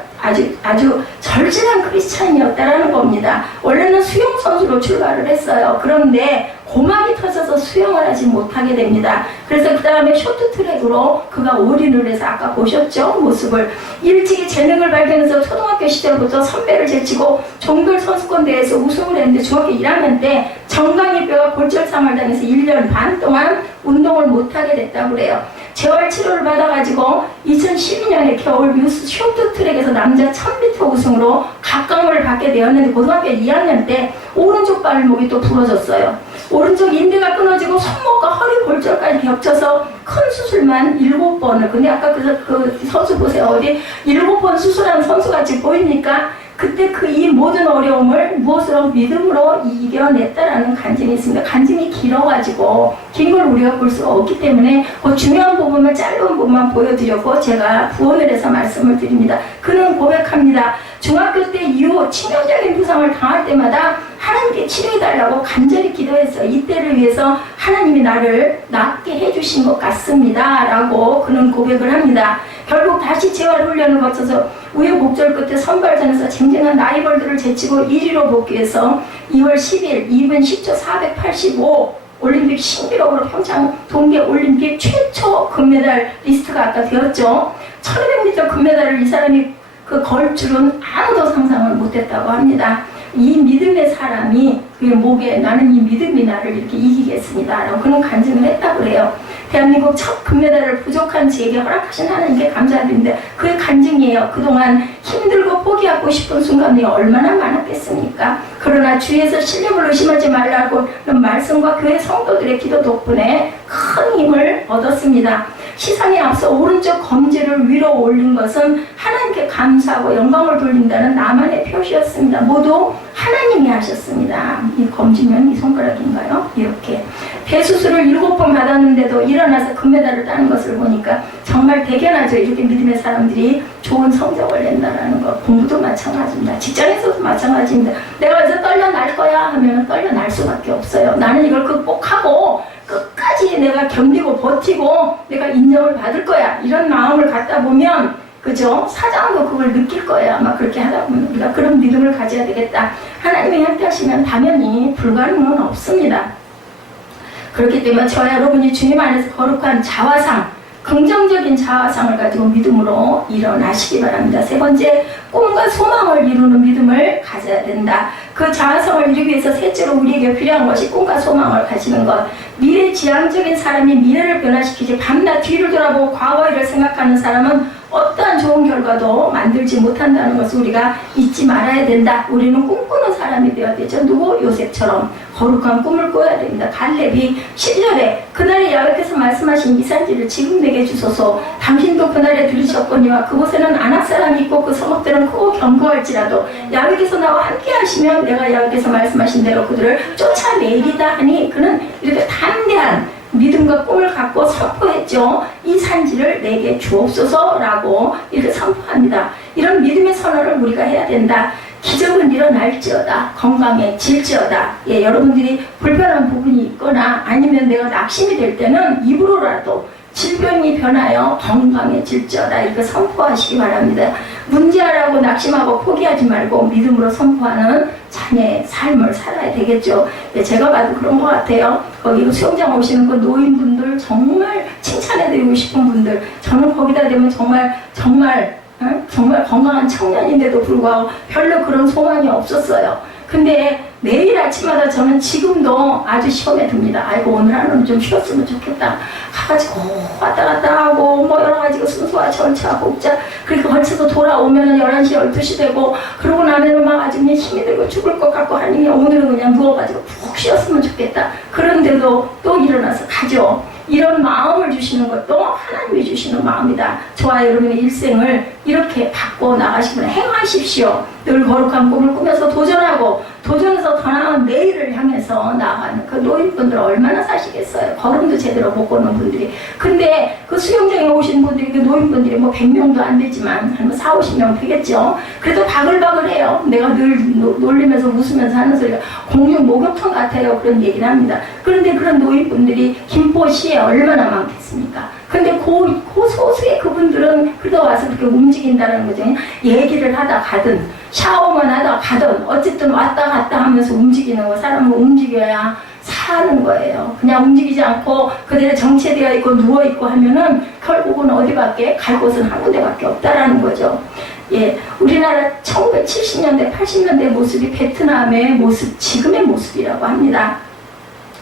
아주 절실한 크리스찬이었다라는 겁니다. 원래는 수영 선수로 출발을 했어요. 그런데 고막이 터져서 수영을 하지 못하게 됩니다. 그래서 그 다음에 쇼트트랙으로 그가 올인을 해서 아까 보셨죠? 모습을 일찍이 재능을 발견해서 초등학교 시절부터 선배를 제치고 종별 선수권 대회에서 우승을 했는데 중학교 1학년 때 정강이 뼈가 골절상을 당해서 1년 반 동안 운동을 못하게 됐다고 그래요. 재활 치료를 받아가지고 2012년에 겨울 뉴스 쇼트트랙에서 남자 1000m 우승으로 각광을 받게 되었는데 고등학교 2학년 때 오른쪽 발목이 또 부러졌어요. 오른쪽 인대가 끊어지고 손목과 허리 골절까지 겹쳐서 큰 수술만 7번을. 근데 아까 그 선수 보세요. 어디 7번 수술한 선수같이 보입니까? 그때 이 모든 어려움을 무엇으로 믿음으로 이겨냈다라는 간증이 있습니다. 간증이 길어가지고 긴 걸 우리가 볼 수가 없기 때문에 그 중요한 부분만 짧은 부분만 보여드렸고 제가 부언을 해서 말씀을 드립니다. 그는 고백합니다. 중학교 때 이후 치명적인 부상을 당할 때마다 하나님께 치료해달라고 간절히 기도했어요. 이때를 위해서 하나님이 나를 낫게 해주신 것 같습니다. 라고 그는 고백을 합니다. 결국 다시 재활훈련을 거쳐서 우여곡절 끝에 선발전에서 쟁쟁한 라이벌들을 제치고 1위로 복귀해서 2월 10일 2분 10초 485 올림픽 신기록으로 평창 동계올림픽 최초 금메달 리스트가 아까 되었죠. 1500m 금메달을 이 사람이 걸 줄은 아무도 상상을 못했다고 합니다. 이 믿음의 사람이 그 목에 나는 이 믿음이 나를 이렇게 이기겠습니다 라고 그런 간증을 했다고 그래요. 대한민국 첫 금메달을 부족한 제게 허락하신 하나님께 감사드립니다. 그의 간증이에요. 그동안 힘들고 포기하고 싶은 순간이 얼마나 많았겠습니까? 그러나 주위에서 신념을 의심하지 말라고 말씀과 교회 성도들의 기도 덕분에 큰 힘을 얻었습니다. 시상에 앞서 오른쪽 검지를 위로 올린 것은 하나님께 감사하고 영광을 돌린다는 나만의 표시였습니다. 모두 하나님이 하셨습니다. 이 검지면 이 손가락인가요? 이렇게 폐수술을 7번 받았는데도 일어나서 금메달을 따는 것을 보니까 정말 대견하죠. 이렇게 믿음의 사람들이 좋은 성적을 낸다는 거. 공부도 마찬가지입니다. 직장에서도 마찬가지입니다. 내가 이제 떨려날 거야 하면 떨려날 수밖에 없어요. 나는 이걸 극복하고 끝까지 내가 견디고 버티고 내가 인정을 받을 거야. 이런 마음을 갖다 보면 그죠? 사장도 그걸 느낄 거예요. 아마 그렇게 하다 보면 우리가 그런 믿음을 가져야 되겠다. 하나님이 함께 하시면 당연히 불가능은 없습니다. 그렇기 때문에 저와 여러분이 주님 안에서 거룩한 자화상, 긍정적인 자화상을 가지고 믿음으로 일어나시기 바랍니다. 세 번째, 꿈과 소망을 자아성을 이루는 믿음을 가져야 된다. 그 자아성을 이루기 위해서 셋째로 우리에게 필요한 것이 꿈과 소망을 가지는 것. 미래지향적인 사람이 미래를 변화시키지 밤낮 뒤를 돌아보고 과거 일을 생각하는 사람은 어떠한 좋은 결과도 만들지 못한다는 것을 우리가 잊지 말아야 된다. 우리는 꿈꾸는 사람이 되어야 되죠. 누구? 요셉처럼 거룩한 꿈을 꿔야 됩니다. 갈렙이 10절에 그날에 야훼께서 말씀하신 이 산지를 지금 내게 주소서. 당신도 그날에 들으셨거니와 그곳에는 아낙 사람이 있고 그 성읍들은 크고 견고할지라도 야훼께서 나와 함께 하시면 내가 야훼께서 말씀하신 대로 그들을 쫓아내리다 하니 그는 이렇게 담대한 믿음과 꿈을 갖고 선포했죠. 이 산지를 내게 주옵소서라고 이렇게 선포합니다. 이런 믿음의 선언을 우리가 해야 된다. 기적은 일어날지어다. 건강해질지어다. 예, 여러분들이 불편한 부분이 있거나 아니면 내가 낙심이 될 때는 입으로라도 질병이 변하여 건강해질지어다. 이렇게 선포하시기 바랍니다. 문제라고 낙심하고 포기하지 말고 믿음으로 선포하는 자녀의 삶을 살아야 되겠죠. 예, 제가 봐도 그런 것 같아요. 거기 수영장 오시는 그 노인분들 정말 칭찬해드리고 싶은 분들, 저는 거기다 되면 정말 건강한 청년인데도 불구하고 별로 그런 소망이 없었어요. 근데 매일 아침마다 저는 지금도 아주 시험에 듭니다. 아이고 오늘 하루는 좀 쉬었으면 좋겠다. 가가지고 왔다 갔다 하고 뭐 여러 가지가 순서와 절차 복자 그렇게 걸쳐서 돌아오면은 11시 12시 되고 그러고 나면은 막 아주 그냥 힘이 들고 죽을 것 같고 하니 오늘은 그냥 누워가지고 푹 쉬었으면 좋겠다. 그런데도 또 일어나서 가죠. 이런 마음을 주시는 것도 하나님이 주시는 마음이다. 저와 여러분의 일생을 이렇게 바꿔 나가시면 행하십시오. 늘 거룩한 꿈을 꾸면서 도전해서 더 나은 내일을 향해서 나아가는 그 노인분들 얼마나 사시겠어요. 걸음도 제대로 못 걷는 분들이. 근데 그 수영장에 오신 분들이 그 노인분들이 뭐 100명도 안 되지만 한 4, 50명 되겠죠. 그래도 바글바글해요. 내가 늘 놀리면서 웃으면서 하는 소리가 공중 목욕탕 같아요. 그런 얘기를 합니다. 그런데 그런 노인분들이 김포시에 얼마나 많겠습니까? 근데 그 소수의 그분들은 그러다 와서 그렇게 움직인다는 거죠. 얘기를 하다 가든 샤워만 하다 가든 어쨌든 왔다 갔다 하면서 움직이는 거. 사람은 움직여야 사는 거예요. 그냥 움직이지 않고 그대로 정체되어 있고 누워있고 하면은 결국은 어디밖에 갈 곳은 한 군데밖에 없다라는 거죠. 예, 우리나라 1970년대 80년대 모습이 베트남의 모습, 지금의 모습이라고 합니다.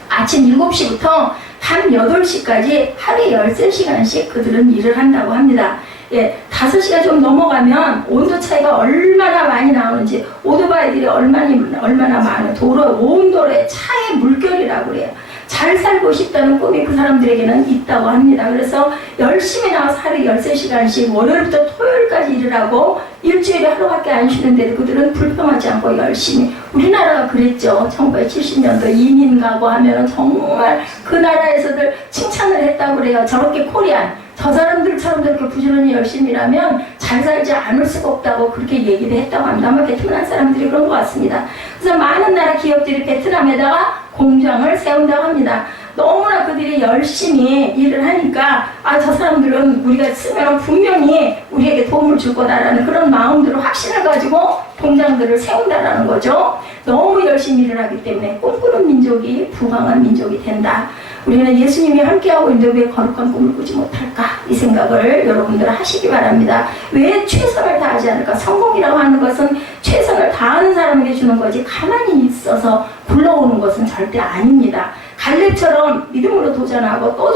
아침 7시부터 밤 8시까지 하루에 13시간씩 그들은 일을 한다고 합니다. 예, 5시가 좀 넘어가면 온도 차이가 얼마나 많이 나오는지, 오토바이들이 얼마나 많은 온 도로에 차의 물결이라고 그래요. 잘 살고 싶다는 꿈이 그 사람들에게는 있다고 합니다. 그래서 열심히 나와서 하루에 13시간씩 월요일부터 토요일까지 일을 하고 일주일에 하루밖에 안 쉬는데도 그들은 불평하지 않고 열심히. 우리나라가 그랬죠. 1970년도 이민 가고 하면은 정말 그 나라에서들 칭찬을 했다고 그래요. 저렇게 코리안, 저 사람들처럼 저렇게 부지런히 열심히 일하면 잘 살지 않을 수가 없다고 그렇게 얘기를 했다고 합니다. 아마 베트남 사람들이 그런 것 같습니다. 그래서 많은 나라 기업들이 베트남에다가 공장을 세운다고 합니다. 너무나 그들이 열심히 일을 하니까 저 사람들은 우리가 쓰면 분명히 우리에게 도움을 줄 거다라는 그런 마음들을 확신을 가지고 공장들을 세운다라는 거죠. 너무 열심히 일을 하기 때문에 꿈꾸는 민족이 부강한 민족이 된다. 우리는 예수님이 함께하고 있는데 왜 거룩한 꿈을 꾸지 못할까? 이 생각을 여러분들 하시기 바랍니다. 왜 최선을 다하지 않을까? 성공이라고 하는 것은 최선을 다하는 사람에게 주는 거지 가만히 있어서 굴러오는 것은 절대 아닙니다. 갈렙처럼 믿음으로 도전하고 또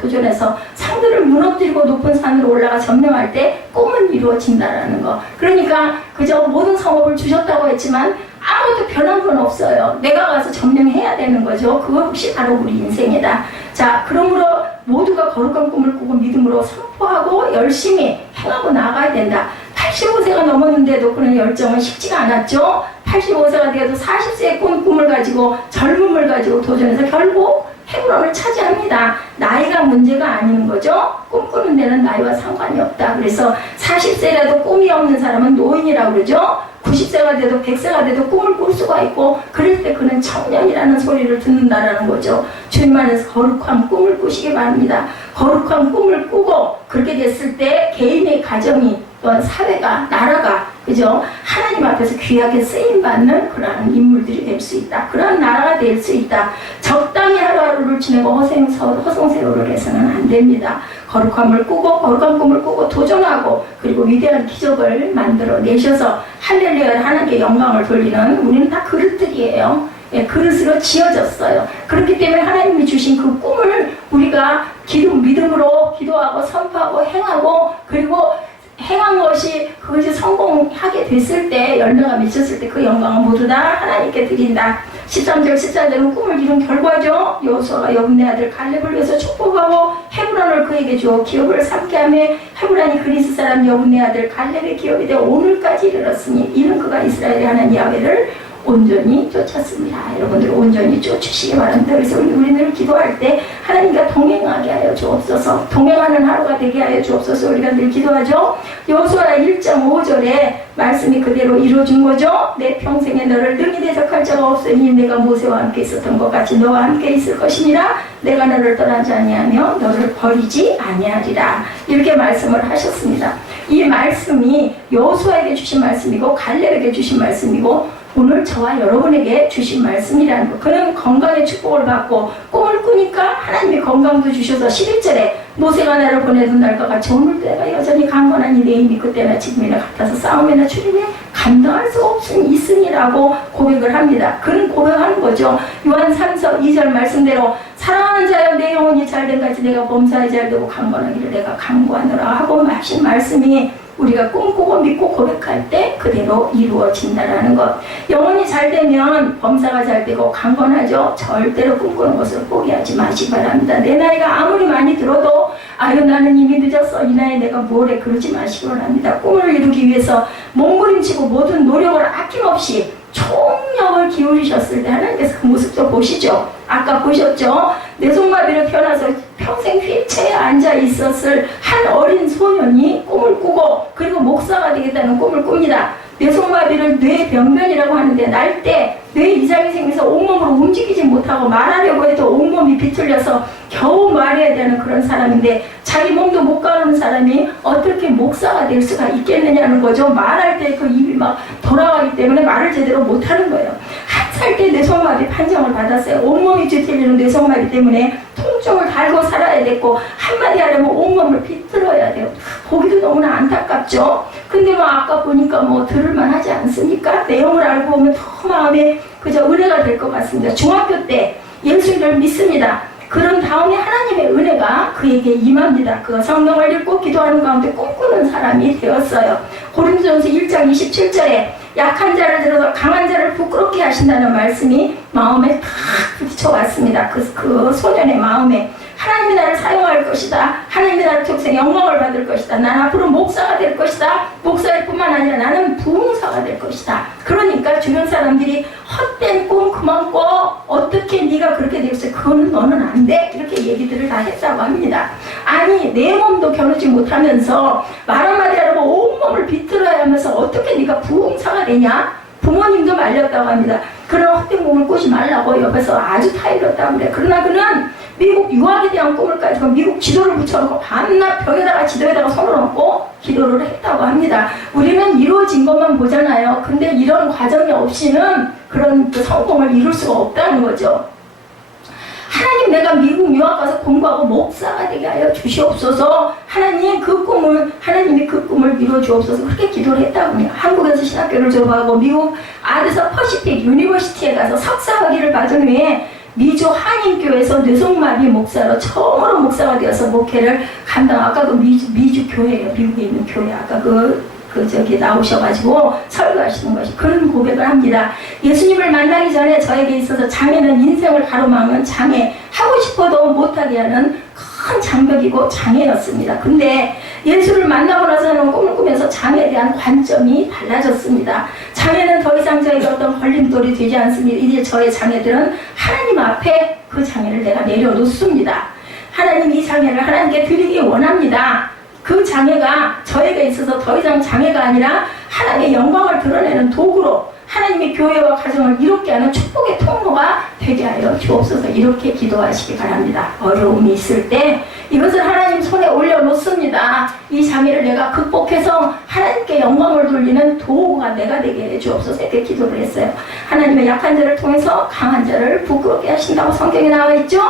도전해서 상들을 무너뜨리고 높은 산으로 올라가 점령할 때 꿈은 이루어진다라는 거. 그러니까 그저 모든 성읍을 주셨다고 했지만 아무것도 변한 건 없어요. 내가 가서 점령해야 되는 거죠. 그것이 바로 우리 인생이다. 자, 그러므로 모두가 거룩한 꿈을 꾸고 믿음으로 선포하고 열심히 행하고 나가야 된다. 85세가 넘었는데도 그런 열정은 식지가 않았죠. 85세가 되어도 40세의 꿈을 가지고 젊음을 가지고 도전해서 결국 헤브론을 차지합니다. 나이가 문제가 아닌 거죠. 꿈꾸는 데는 나이와 상관이 없다. 그래서 40세라도 꿈이 없는 사람은 노인이라고 그러죠. 90세가 돼도 100세가 돼도 꿈을 꿀 수가 있고 그럴 때 그는 청년이라는 소리를 듣는다라는 거죠. 주님 안에서 거룩한 꿈을 꾸시기 바랍니다. 거룩한 꿈을 꾸고 그렇게 됐을 때 개인의 가정이 또한 사회가 나라가 그죠? 하나님 앞에서 귀하게 쓰임받는 그러한 인물들이 될 수 있다. 그러한 나라가 될 수 있다. 적당히 하루하루를 지내고 허송세월을 해서는 안 됩니다. 거룩함을 꾸고 거룩한 꿈을 꾸고 도전하고 그리고 위대한 기적을 만들어내셔서 할렐루야 하나님께 영광을 돌리는 우리는 다 그릇들이에요. 예, 그릇으로 지어졌어요. 그렇기 때문에 하나님이 주신 그 꿈을 우리가 믿음으로 기도하고 선포하고 행하고 그리고 행한 것이 그것이 성공하게 됐을 때 열매가 맺혔을 때 그 영광은 모두 다 하나님께 드린다. 13절 14절은 꿈을 이룬 결과죠. 여호수아가 여분네 아들 갈렙을 위해서 축복하고 헤브론을 그에게 주어 기업을 삼게 하며 헤브론이 그리스 사람 여분네 아들 갈렙의 기업이 되어 오늘까지 이르렀으니 이는 그가 이스라엘의 하나님 야훼를 온전히 쫓았습니다. 여러분들 온전히 쫓으시기 바랍니다. 그래서 우리는 기도할 때 하나님과 동행하게 하여 주옵소서. 동행하는 하루가 되게 하여 주옵소서. 우리가 늘 기도하죠. 여호수아 1장 5절에 말씀이 그대로 이루어진 거죠. 내 평생에 너를 능히 대적할 자가 없으니 내가 모세와 함께 있었던 것 같이 너와 함께 있을 것이니라. 내가 너를 떠나지 아니하며 너를 버리지 아니하리라. 이렇게 말씀을 하셨습니다. 이 말씀이 여호수아에게 주신 말씀이고 갈렙에게 주신 말씀이고 오늘 저와 여러분에게 주신 말씀이라는 것. 그는 건강의 축복을 받고 꿈을 꾸니까 하나님이 건강도 주셔서 11절에 모세가 나를 보내던 날과 같이 오늘도 내가 여전히 강건하니 내 힘이 그때나 지금이나 같아서 싸움이나 출입에 감당할 수 있으니라고 고백을 합니다. 그는 고백하는 거죠. 요한 3서 2절 말씀대로 사랑하는 자여 내 영혼이 잘된 같이 내가 범사에 잘되고 강건하기를 내가 강구하노라 하고 하신 말씀이 우리가 꿈꾸고 믿고 고백할 때 그대로 이루어진다라는 것. 영혼이 잘되면 범사가 잘되고 강건하죠. 절대로 꿈꾸는 것을 포기하지 마시기 바랍니다. 내 나이가 아무리 많이 들어도 아유 나는 이미 늦었어 이 나이에 내가 뭐래 그러지 마시기 바랍니다. 꿈을 이루기 위해서 몸부림치고 모든 노력을 아낌없이 총력을 기울이셨을 때 하나님께서 그 모습도 보시죠. 아까 보셨죠? 뇌성마비로 태어나서 평생 휠체어에 앉아 있었을 한 어린 소년이 꿈을 꾸고 그리고 목사가 되겠다는 꿈을 꿉니다. 뇌성마비를 뇌병변이라고 하는데 날 때 뇌 이상이 생겨서 온몸으로 움직이지 못하고 말하려고 해도 온몸이 비틀려서 겨우 말해야 되는 그런 사람인데 자기 몸도 못 가누는 사람이 어떻게 목사가 될 수가 있겠느냐는 거죠. 말할 때 그 입이 막 돌아가기 때문에 말을 제대로 못하는 거예요. 한 살 때 뇌성마비 판정을 받았어요. 온몸이 뒤틀리는 뇌성마비 때문에 통증을 달고 살아야 됐고 한마디 하려면 온몸을 비틀어야 돼요. 보기도 너무나 안타깝죠. 근데 뭐 아까 보니까 뭐 들을만 하지 않습니까? 내용을 알고 보면 더 마음에 그저 은혜가 될 것 같습니다. 중학교 때 예수를 믿습니다. 그런 다음에 하나님의 은혜가 그에게 임합니다. 그가 성경을 읽고 기도하는 가운데 꿈꾸는 사람이 되었어요. 고린도전서 1장 27절에 약한 자를 들어서 강한 자를 부끄럽게 하신다는 말씀이 마음에 탁 부딪혀왔습니다. 그 소년의 마음에 하나님이 나를 사용할 것이다. 하나님이 나를 평생 영광을 받을 것이다. 난 앞으로 목사가 될 것이다. 목사일 뿐만 아니라 나는 부흥사가 될 것이다. 그러니까 주변 사람들이 헛된 꿈 그만 꿔. 어떻게 네가 그렇게 되겠어. 그거는 너는 안 돼. 이렇게 얘기들을 다 했다고 합니다. 아니 내 몸도 겨누지 못하면서 말 한마디 하려고 온몸을 비틀어야 하면서 어떻게 네가 부흥사가 되냐. 부모님도 말렸다고 합니다. 그런 헛된 꿈을 꾸지 말라고 옆에서 아주 타일렀다고 그래. 그러나 그는 미국 유학에 대한 꿈을 가지고 미국 지도를 붙여놓고 밤낮 벽에다가 지도에다가 손을 얹고 기도를 했다고 합니다. 우리는 이루어진 것만 보잖아요. 근데 이런 과정이 없이는 그런 그 성공을 이룰 수가 없다는 거죠. 하나님 내가 미국 유학 가서 공부하고 목사가 되게 하여 주시옵소서. 하나님이 그 꿈을 이루어 주옵소서. 그렇게 기도를 했다고 해요. 한국에서 신학교를 졸업하고 미국 아드서 퍼시픽 유니버시티에 가서 석사학위를 받은 후에 미주 한인교회에서 뇌성마비 목사로 처음으로 목사가 되어서 목회를 아까 그 미주 교회예요. 미국에 있는 교회. 아까 저기 나오셔가지고 설교하시는 것이 그런 고백을 합니다. 예수님을 만나기 전에 저에게 있어서 장애는 인생을 가로막는 장애, 하고 싶어도 못하게 하는 큰 장벽이고 장애였습니다. 근데 예수를 만나고 나서는 꿈을 꾸면서 장애에 대한 관점이 달라졌습니다. 장애는 더 이상 저에게 어떤 걸림돌이 되지 않습니다. 이제 저의 장애들은 하나님 앞에 그 장애를 내가 내려놓습니다. 하나님 이 장애를 하나님께 드리기 원합니다. 그 장애가 저에게 있어서 더 이상 장애가 아니라 하나님의 영광을 드러내는 도구로 하나님의 교회와 가정을 이롭게 하는 축복의 통로가 되게 하여 주옵소서. 이렇게 기도하시기 바랍니다. 어려움이 있을 때 이것을 하나님 손에 올려놓습니다. 이 장애를 내가 극복해서 하나님께 영광을 돌리는 도구가 내가 되게 해 주옵소서. 이렇게 기도를 했어요. 하나님의 약한 자를 통해서 강한 자를 부끄럽게 하신다고 성경에 나와 있죠.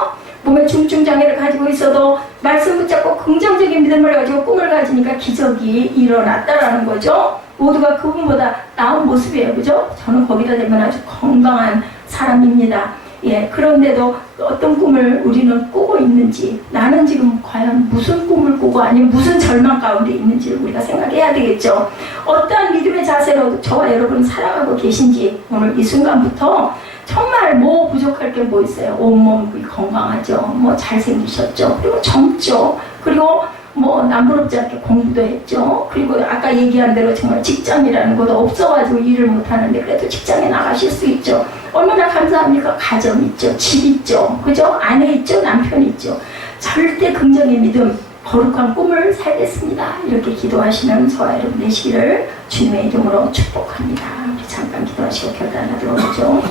몸에 중증 장애를 가지고 있어도 말씀 붙잡고 긍정적인 믿음을 가지고 꿈을 가지니까 기적이 일어났다라는 거죠. 모두가 그분보다 나은 모습이에요. 그죠? 저는 거기다 대면 아주 건강한 사람입니다. 예, 그런데도 어떤 꿈을 우리는 꾸고 있는지, 나는 지금 과연 무슨 꿈을 꾸고 아니면 무슨 절망 가운데 있는지를 우리가 생각해야 되겠죠. 어떠한 믿음의 자세로 저와 여러분 살아가고 계신지 오늘 이 순간부터 정말 뭐 부족할 게 뭐 있어요. 온몸 건강하죠. 뭐 잘생기셨죠. 그리고 젊죠. 그리고 뭐 남부럽지 않게 공부도 했죠. 그리고 아까 얘기한 대로 정말 직장이라는 것도 없어가지고 일을 못하는데 그래도 직장에 나가실 수 있죠. 얼마나 감사합니까? 가정 있죠. 집 있죠. 그죠? 아내 있죠. 남편 있죠. 절대 긍정의 믿음, 거룩한 꿈을 살겠습니다. 이렇게 기도하시는 저와 여러분 되시기를 주님의 이름으로 축복합니다. 우리 잠깐 기도하시고 결단하도록 하죠.